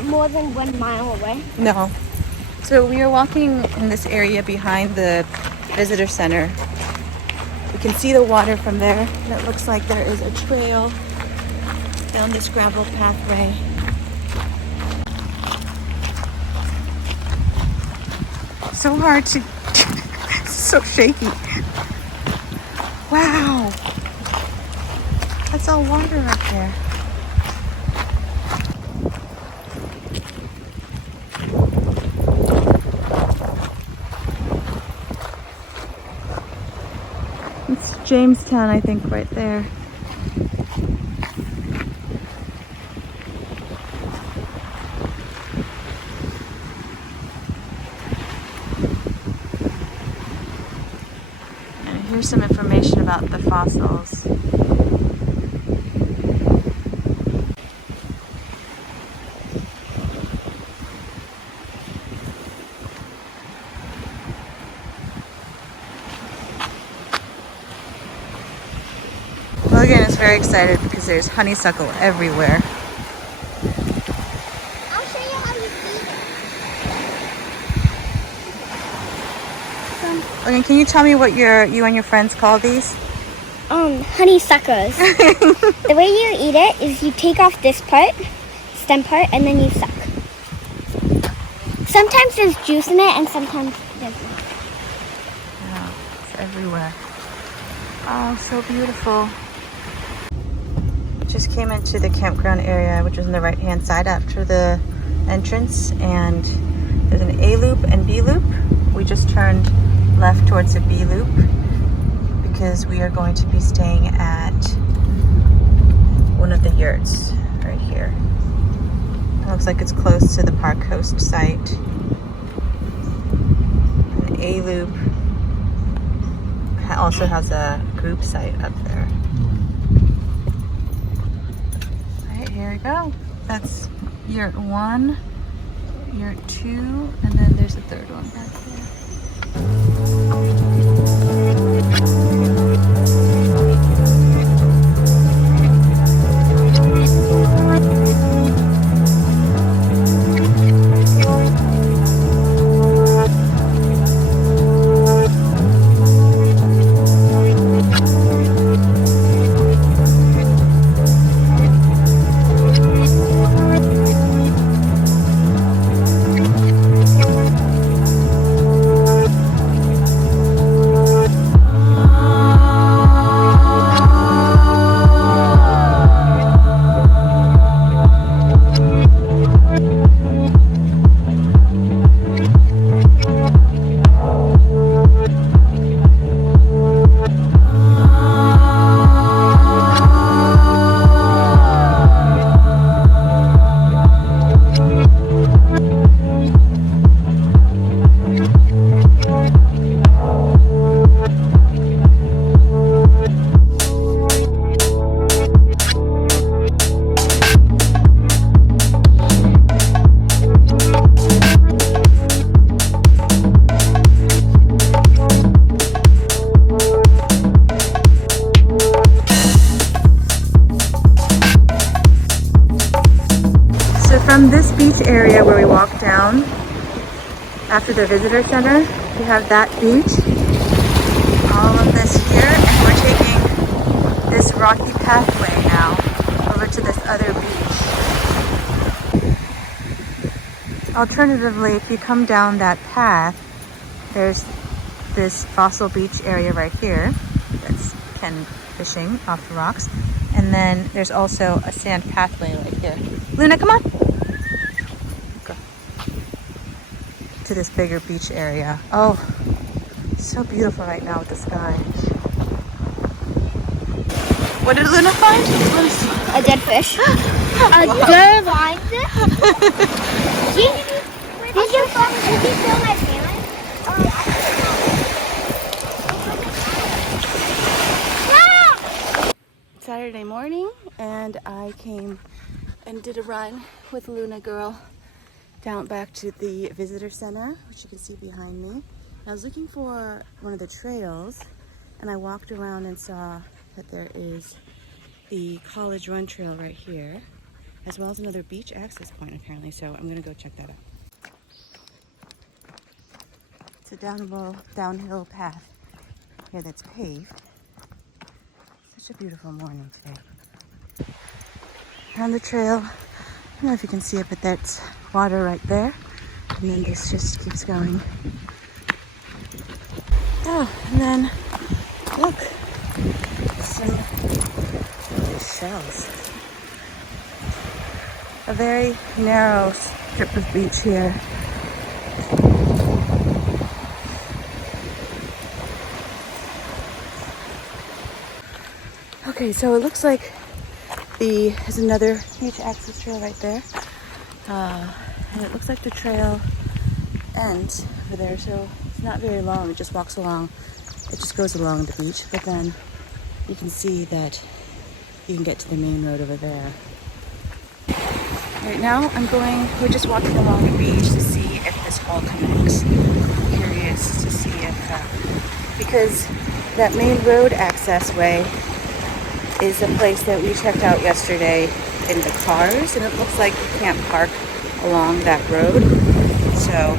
not more than 1 mile away. No. So we are walking in this area behind the visitor center. We can see the water from there, and it looks like there is a trail down this gravel pathway. So hard to, so shaky. Wow. That's all water right there. It's Jamestown, I think, right there. And here's some information about the fossils. Logan is very excited because there's honeysuckle everywhere. I'll show you how you eat it. Logan, can you tell me what you and your friends call these? Honeysuckers. The way you eat it is you take off this part, stem part, and then you suck. Sometimes there's juice in it and sometimes there's not. Yeah, it's everywhere. Oh, so beautiful. Just came into the campground area, which is on the right hand side after the entrance, and there's an A loop and B loop. We just turned left towards the B loop because we are going to be staying at one of the yurts right here. It looks like it's close to the Park Coast site. An A loop also has a group site up there. Here we go. That's Yurt 1, Yurt 2, and then there's a third one back there. From this beach area where we walk down after the visitor center, we have that beach, all of this here, and we're taking this rocky pathway now over to this other beach. Alternatively, if you come down that path, there's this fossil beach area right here that's Ken fishing off the rocks, and then there's also a sand pathway right here. Luna, come on! To this bigger beach area. Oh, so beautiful right now with the sky. What did Luna find? A dead fish. A dead line. Did you feel my feelings? Saturday morning, and I came and did a run with Luna girl down back to the visitor center, which you can see behind me. I was looking for one of the trails, and I walked around and saw that there is the College Run Trail right here. as well as another beach access point apparently, so I'm gonna go check that out. It's a downhill path here that's paved. Such a beautiful morning today. On the trail, I don't know if you can see it, but that's water right there. And then this just keeps going. Oh, and then look, some shells. A very narrow strip of beach here. Okay, so it looks like there's another beach access trail right there. And it looks like the trail ends over there, so it's not very long. It just walks along. It just goes along the beach, but then you can see that you can get to the main road over there. Right now, we're just walking along the beach to see if this all connects. I'm curious to see if, because that main road access way is a place that we checked out yesterday in the cars, and it looks like you can't park along that road. So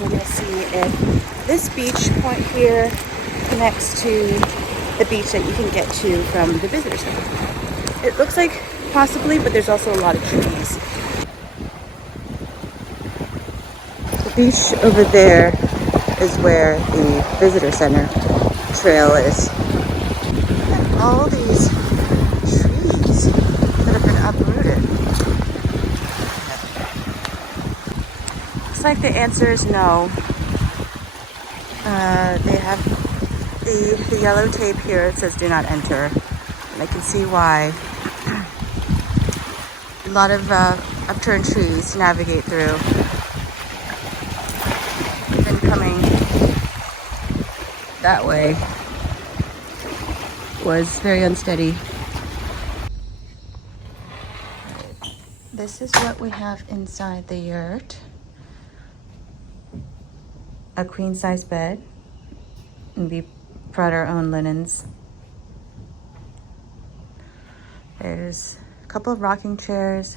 we're gonna see if this beach point here connects to the beach that you can get to from the visitor center. It looks like possibly, but there's also a lot of trees. The beach over there is where the visitor center trail is. And all these trees that have been uprooted. Looks like the answer is no. They have the yellow tape here. It says do not enter. And I can see why. A lot of upturned trees to navigate through. Even coming that way was very unsteady. This is what we have inside the yurt. A queen size bed, and we brought our own linens. There's a couple of rocking chairs,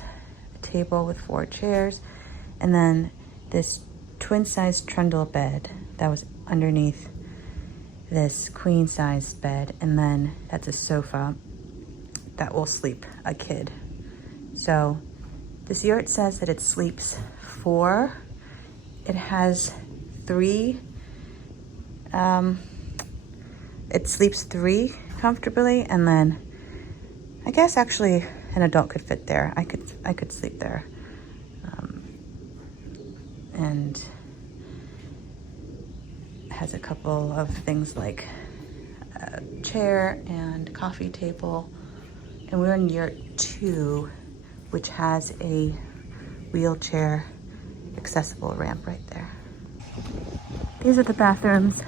a table with 4 chairs, and then this twin size trundle bed that was underneath this queen size bed, and then that's a sofa that will sleep a kid. So this yurt says that it sleeps 4. It has 3. It sleeps 3 comfortably, and then I guess actually an adult could fit there. I could sleep there, and has a couple of things like a chair and coffee table. And we're in Yurt 2, which has a wheelchair accessible ramp right there. These are the bathrooms.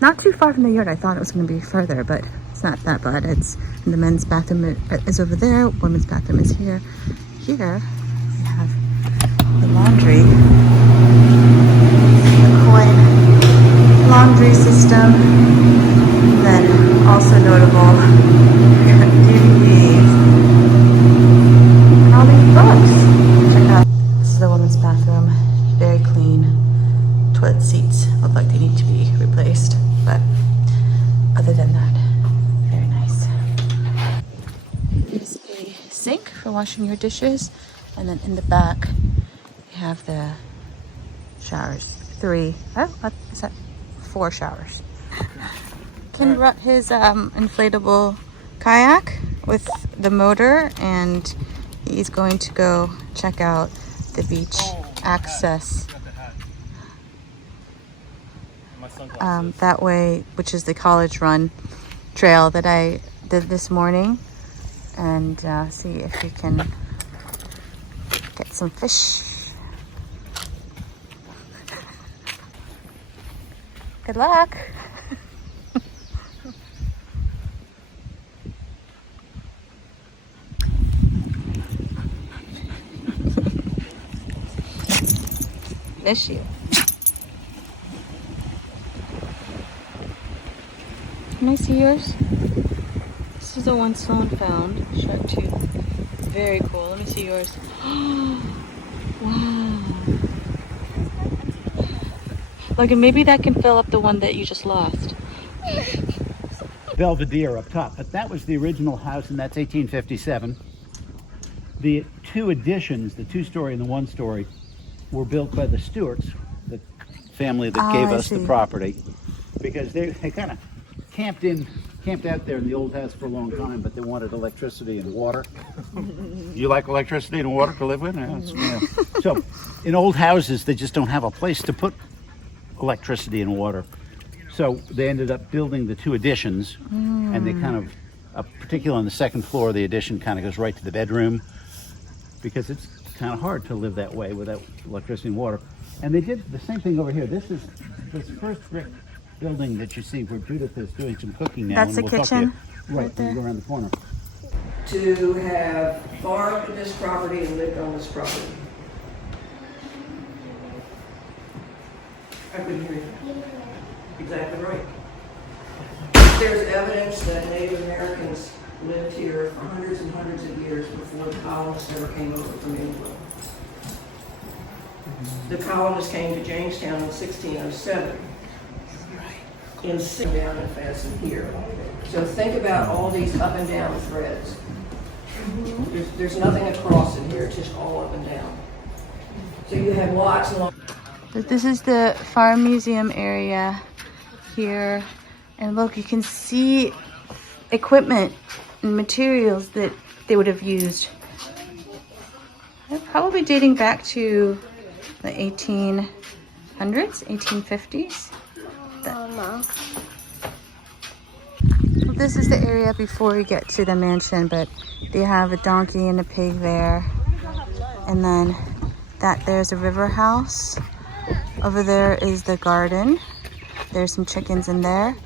Not too far from the yurt. I thought it was going to be further, but it's not that bad. It's the men's bathroom is over there. Women's bathroom is here. Here we have the laundry. The coin laundry system. And then also notable DVDs and all these books. Check out. This is the women's bathroom. Very clean. Toilet seats look like they need to be replaced, but other than that, very nice. There's a sink for washing your dishes, and then in the back you have the showers. 3, what is that? 4 showers. Ken brought his inflatable kayak with the motor, and he's going to go check out the beach access that way, which is the college run trail that I did this morning, and see if we can get some fish. Good luck. Miss you. Can I see yours? This is the one Sloan found. Shark tooth. Very cool. Let me see yours. Wow. Look, and maybe that can fill up the one that you just lost. Belvedere up top, but that was the original house, and that's 1857. The two additions, the two-story and the one-story, were built by the Stewarts, the family that gave us the property, because they kind of camped out there in the old house for a long time, but they wanted electricity and water. You like electricity and water to live with? Yeah. So in old houses, they just don't have a place to put electricity and water. So they ended up building the two additions, and they kind of, particularly on the second floor, the addition kind of goes right to the bedroom, because it's kind of hard to live that way without electricity and water. And they did the same thing over here. This is this first brick building that you see where Judith is doing some cooking now. That's the kitchen? Right, when you go around the corner. To have farmed this property and lived on this property. I couldn't hear you. Exactly right. There's evidence that Native Americans lived here for hundreds and hundreds of years before the colonists ever came over from England. The colonists came to Jamestown in 1607. Sit down and fasten here. So think about all these up and down threads. There's nothing across in here, it's just all up and down. So you have lots and lots. This is the farm museum area here, and look, you can see equipment and materials that they would have used. They're probably dating back to the 1800s, 1850s. This is the area before you get to the mansion, but they have a donkey and a pig there. And then there's a river house. Over there is the garden. There's some chickens in there.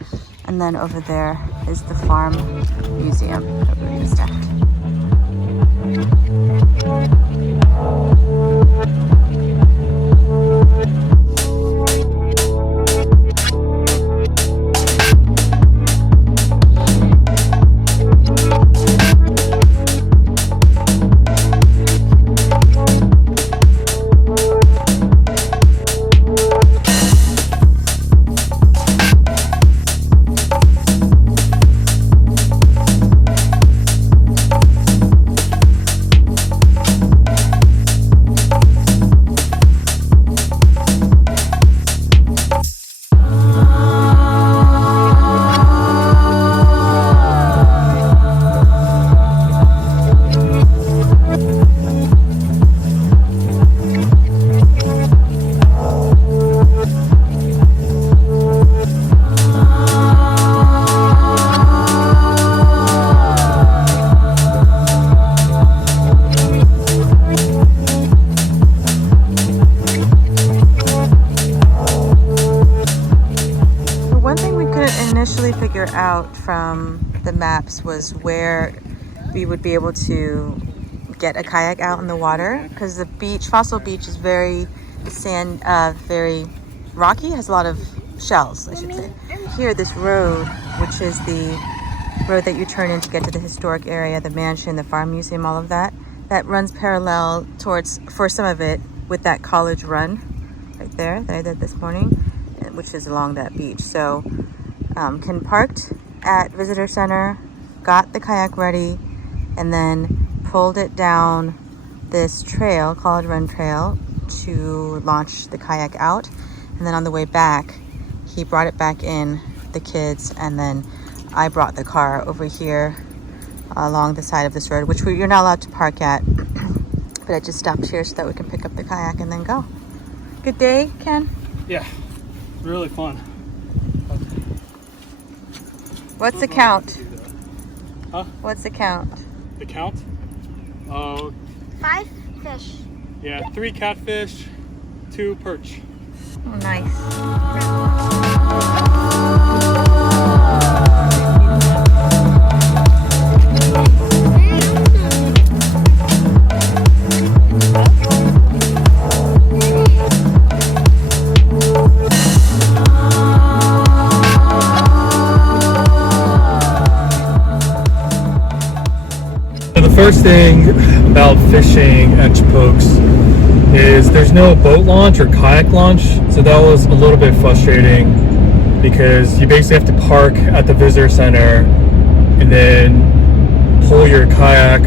And then over there is the farm museum that we used at. Figure out from the maps was where we would be able to get a kayak out in the water, because the beach, Fossil Beach, is very very rocky, has a lot of shells, I should say. Here, this road, which is the road that you turn in to get to the historic area, the mansion, the farm museum, all of that, that runs parallel towards, for some of it, with that college run right there that I did this morning, which is along that beach. So Ken parked at Visitor Center, got the kayak ready, and then pulled it down this trail, College Run Trail, to launch the kayak out. And then on the way back, he brought it back in, the kids, and then I brought the car over here along the side of this road, which you're not allowed to park at. But I just stopped here so that we can pick up the kayak and then go. Good day, Ken? Yeah, really fun. What's the count? Huh? What's the count? The count? 5 fish. Yeah, 3 catfish, 2 perch. Oh, nice. the first thing about fishing at Chippokes is there's no boat launch or kayak launch, so that was a little bit frustrating because you basically have to park at the visitor center and then pull your kayak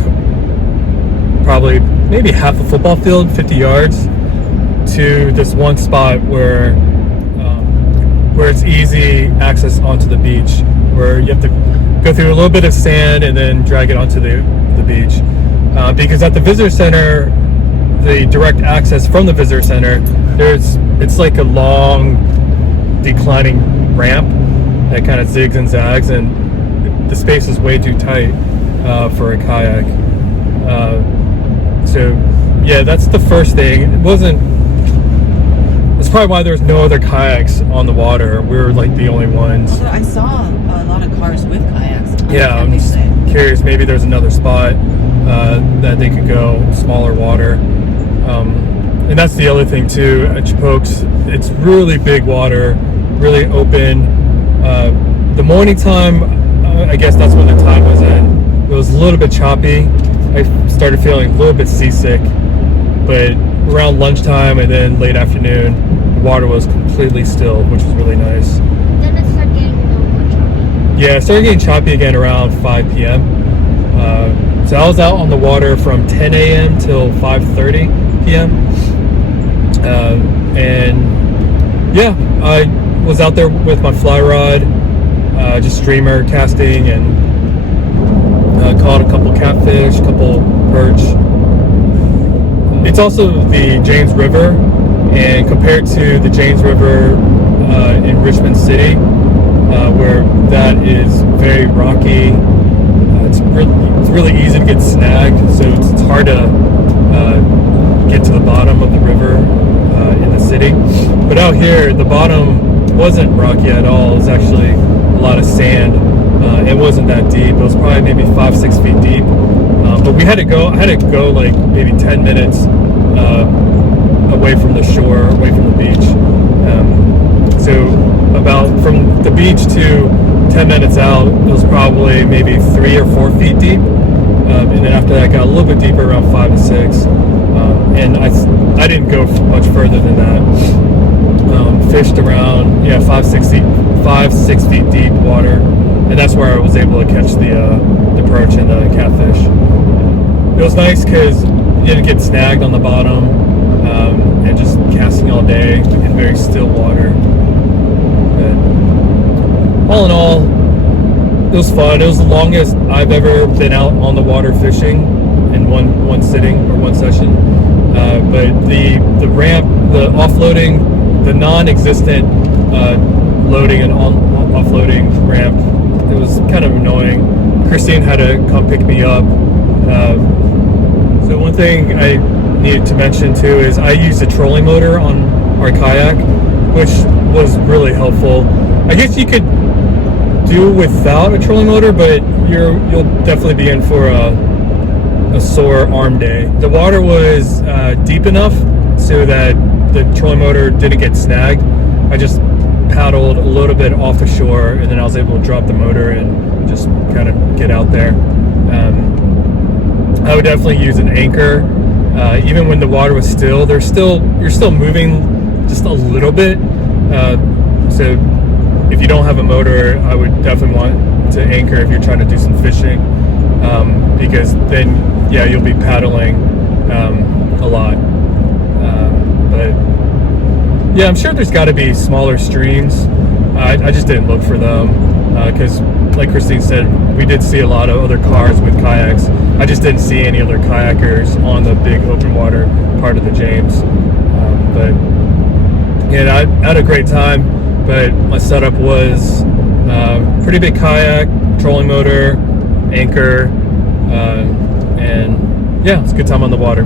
probably maybe half a football field, 50 yards, to this one spot where it's easy access onto the beach, where you have to go through a little bit of sand and then drag it onto the beach. Because at the visitor center, the direct access from the visitor center, it's like a long declining ramp that kind of zigs and zags, and the space is way too tight for a kayak. So yeah, that's the first thing. That's probably why there's no other kayaks on the water. We were like the only ones. Although I saw a lot of cars with kayaks. Yeah, I'm just curious. Maybe there's another spot that they could go, smaller water. And that's the other thing too at Chippokes. It's really big water, really open. The morning time, I guess that's when the tide was in. It was a little bit choppy. I started feeling a little bit seasick, but around lunchtime and then late afternoon, the water was completely still, which was really nice. Then it started getting a little more choppy. Yeah, it started getting choppy again around 5 p.m. So I was out on the water from 10 a.m. till 5:30 p.m. And yeah, I was out there with my fly rod, just streamer casting, and caught a couple catfish, a couple perch. It's also the James River, and compared to the James River in Richmond City, where that is very rocky, it's really easy to get snagged, so it's hard to get to the bottom of the river in the city. But out here, the bottom wasn't rocky at all. It was actually a lot of sand. It wasn't that deep. It was probably maybe 5-6 feet deep. But I had to go like maybe 10 minutes away from the shore, away from the beach. So about from the beach to 10 minutes out, it was probably maybe 3 or 4 feet deep. And then after that, I got a little bit deeper, around 5 to 6. And I didn't go much further than that. Fished around 5-6 feet deep water, and that's where I was able to catch the perch and the catfish. It was nice because you didn't get snagged on the bottom, and just casting all day in very still water. But all in all, it was fun. It was the longest I've ever been out on the water fishing in one sitting or one session. But the ramp, the offloading, the non-existent loading and offloading ramp, it was kind of annoying. Christine had to come pick me up. So one thing I needed to mention too is I used a trolling motor on our kayak, which was really helpful. I guess you could do without a trolling motor, but you'll definitely be in for a sore arm day. The water was deep enough so that the trolling motor didn't get snagged. I just paddled a little bit off the shore, and then I was able to drop the motor and just kind of get out there. I would definitely use an anchor. Even when the water was still, you're still moving just a little bit. So if you don't have a motor, I would definitely want to anchor if you're trying to do some fishing, because then you'll be paddling a lot. But yeah, I'm sure there's got to be smaller streams. I just didn't look for them because, like Christine said, we did see a lot of other cars with kayaks. I just didn't see any other kayakers on the big open water part of the James. But yeah, I had a great time. But my setup was pretty big kayak, trolling motor, anchor, and yeah, it's a good time on the water.